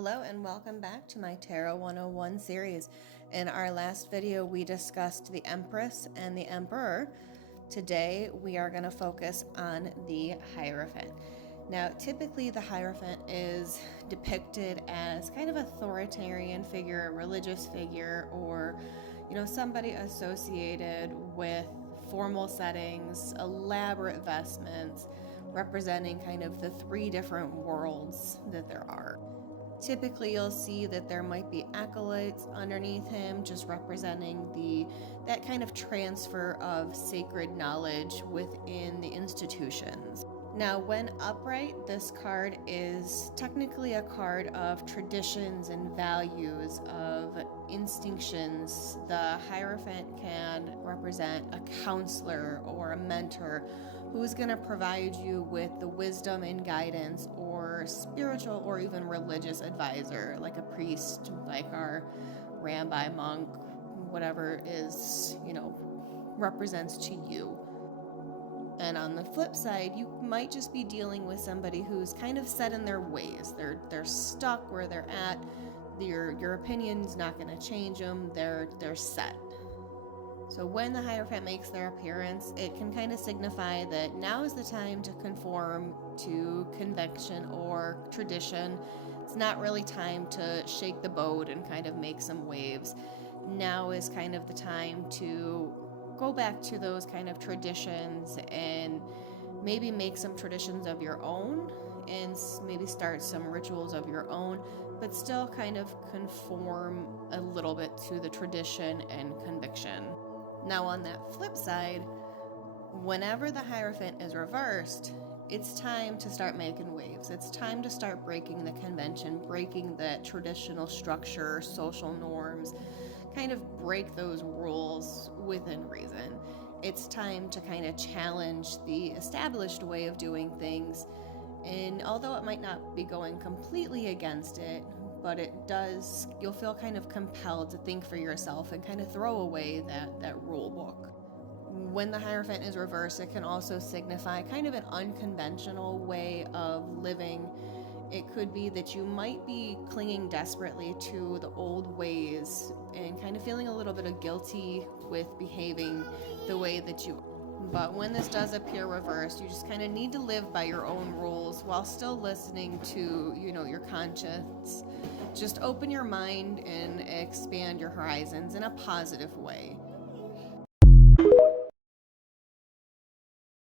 Hello and welcome back to my Tarot 101 series. In our last video, we discussed the Empress and the Emperor. Today, we are going to focus on the Hierophant. Now, typically the Hierophant is depicted as kind of authoritarian figure, a religious figure, or, somebody associated with formal settings, elaborate vestments, representing kind of the three different worlds that there are. Typically, you'll see that there might be acolytes underneath him, just representing that kind of transfer of sacred knowledge within the institutions. Now, when upright, this card is technically a card of traditions and values, of instinctions. The Hierophant can represent a counselor or a mentor who's going to provide you with the wisdom and guidance, or spiritual or even religious advisor, like a priest, like our rabbi, monk, whatever is, represents to you. And on the flip side, you might just be dealing with somebody who's kind of set in their ways. They're stuck where they're at. Your opinion's not going to change them. They're set. So when the Hierophant makes their appearance, it can kind of signify that now is the time to conform to convention or tradition. It's not really time to shake the boat and kind of make some waves. Now is kind of the time to go back to those kind of traditions and maybe make some traditions of your own and maybe start some rituals of your own, but still kind of conform a little bit to the tradition and conviction. Now, on that flip side, whenever the Hierophant is reversed, it's time to start making waves. It's time to start breaking the convention, breaking the traditional structure, social norms, kind of break those rules within reason. It's time to kind of challenge the established way of doing things. And although it might not be going completely against it, but you'll feel kind of compelled to think for yourself and kind of throw away that rule book. When the Hierophant is reversed, it can also signify kind of an unconventional way of living. It could be that you might be clinging desperately to the old ways and kind of feeling a little bit of guilty with behaving the way that you are. But when this does appear reversed, you just kind of need to live by your own rules while still listening to, your conscience. Just open your mind and expand your horizons in a positive way.